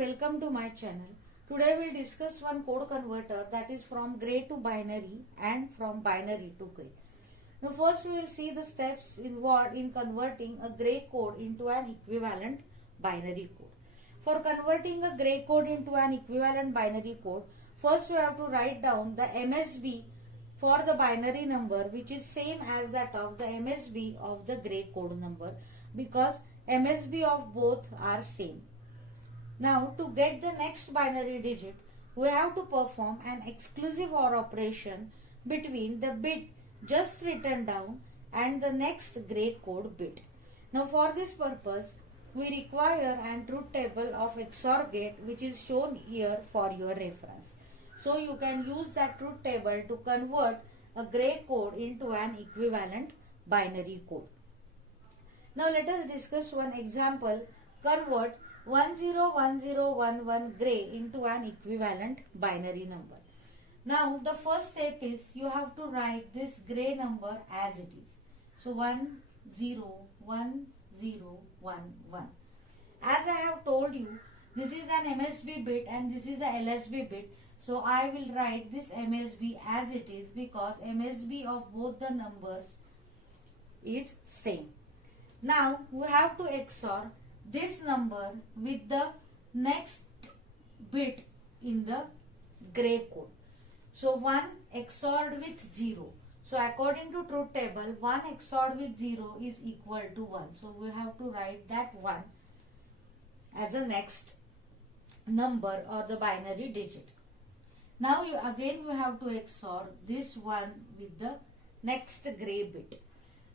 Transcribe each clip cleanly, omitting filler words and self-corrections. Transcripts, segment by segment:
welcome to my channel. Today we'll discuss one code converter that is from gray to binary and from binary to gray. Now first we will see the steps involved in converting a gray code into an equivalent binary code. For converting a gray code into an equivalent binary code, first we have to write down the MSB for the binary number, which is same as that of the MSB of the gray code number, because MSB of both are same. Now to get the next binary digit, we have to perform an exclusive OR operation between the bit just written down and the next gray code bit. Now for this purpose, we require an truth table of XOR gate, which is shown here for your reference. So you can use that truth table to convert a gray code into an equivalent binary code. Now let us discuss one example. Convert 101011 gray into an equivalent binary number. Now the first step is you have to write this gray number as it is. So 101011. As I have told you, this is an MSB bit and this is a LSB bit. So I will write this MSB as it is because MSB of both the numbers is same. Now we have to XOR this number with the next bit in the gray code. So 1 XORed with 0. So according to truth table, 1 XORed with 0 is equal to 1. So we have to write that 1 as the next number or the binary digit. Now we have to XOR this 1 with the next gray bit.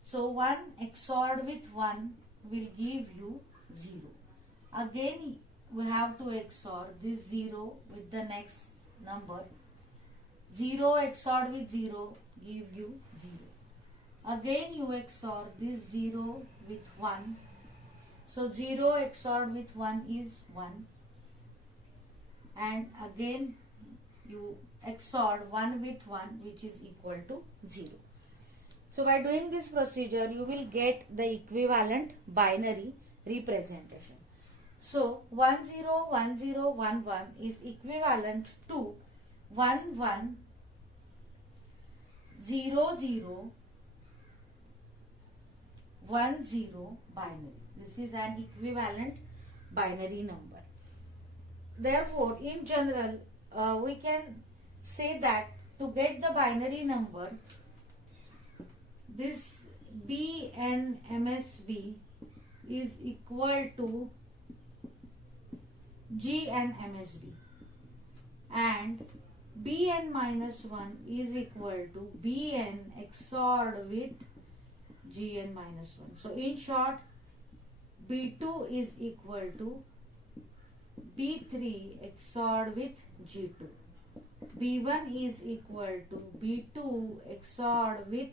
So 1 XORed with 1 will give you 0. Again we have to XOR this 0 with the next number. 0 XORed with 0 give you 0. Again you XOR this 0 with 1. So 0 XORed with 1 is 1. And again you XOR 1 with 1, which is equal to 0. So by doing this procedure, you will get the equivalent binary representation. So 101011 is equivalent to 110010 binary. This is an equivalent binary number. Therefore, in general, we can say that to get the binary number, this BN MSB is equal to GN MSB and BN minus 1 is equal to BN XORed with GN minus 1. So in short, B2 is equal to B3 XORed with G2. B1 is equal to B2 XORed with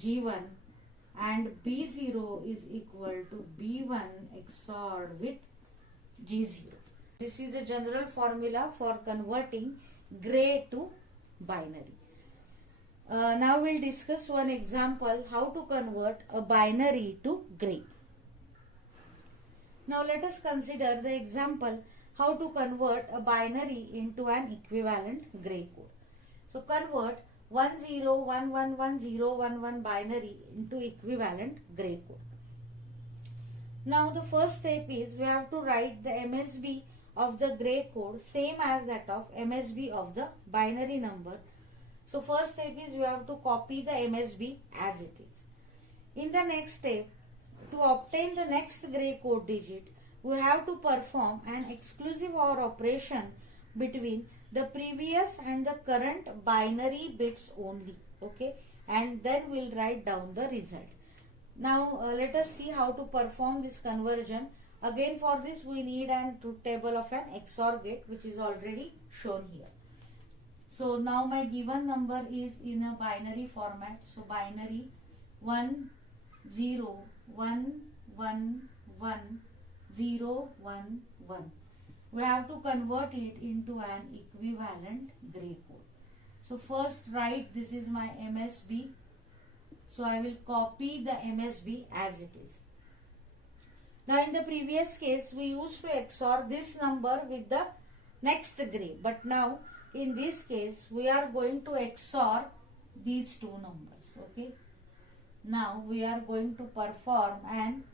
G1 and B0 is equal to B1 XORed with G0. This is a general formula for converting gray to binary. Now we'll discuss one example how to convert a binary to gray. Now let us consider the example how to convert a binary into an equivalent gray code. So convert 10111011 binary into equivalent gray code. Now the first step is we have to write the MSB of the gray code same as that of MSB of the binary number. So first step is you have to copy the MSB as it is. In the next step, to obtain the next gray code digit, we have to perform an exclusive OR operation between the previous and the current binary bits only. Okay, and then we'll write down the result. Now let us see how to perform this conversion. Again for this we need an truth table of an XOR gate, which is already shown here. So now my given number is in a binary format. So binary 10111011. We have to convert it into an equivalent gray code. So first write this is my MSB. So I will copy the MSB as it is. Now in the previous case we used to XOR this number with the next gray, but now in this case we are going to XOR these two numbers. Okay. Now we are going to perform an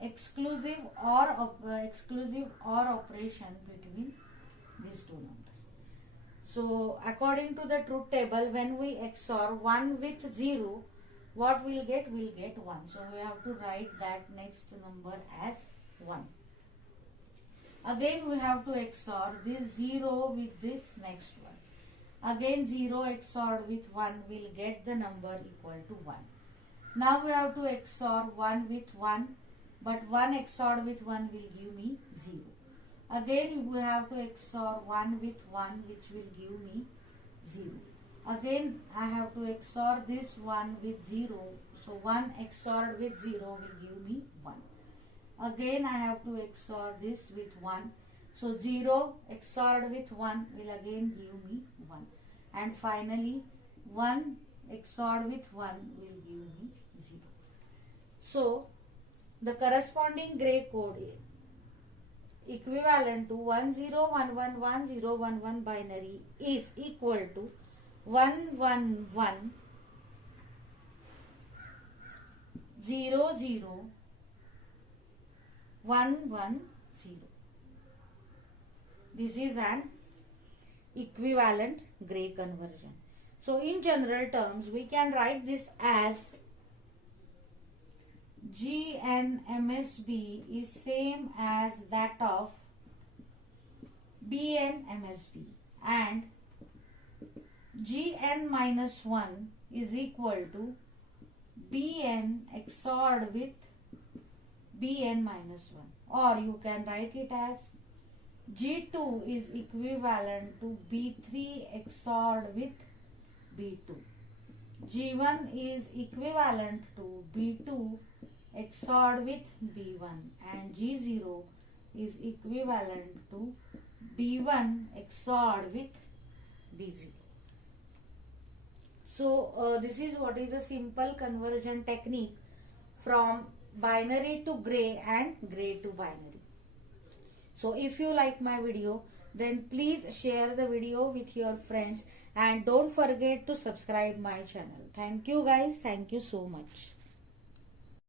exclusive OR operation between these two numbers. So according to the truth table, when we XOR 1 with 0, what we'll get? We'll get 1. So we have to write that next number as 1. Again we have to XOR this 0 with this next one. Again 0 XORed with 1 will get the number equal to 1. Now we have to XOR 1 with 1, but 1 XORed with 1 will give me 0. Again we have to XOR 1 with 1, which will give me 0. Again I have to XOR this 1 with 0. So 1 XORed with 0 will give me 1. Again I have to XOR this with 1. So 0 XORed with 1 will again give me 1. And finally 1 XORed with 1 will give me 0. So the corresponding gray code equivalent to 10111011 binary is equal to 11100110. This is an equivalent gray conversion. So in general terms we can write this as GNMSB is same as that of BNMSB, and Gn minus 1 is equal to Bn XORed with Bn minus 1, or you can write it as G2 is equivalent to B3 XORed with B2. G1 is equivalent to B2 XORed with B1, and G0 is equivalent to B1 XORed with B0. So this is what is a simple conversion technique from binary to gray and gray to binary. So if you like my video, then please share the video with your friends and don't forget to subscribe my channel. Thank you guys. Thank you so much.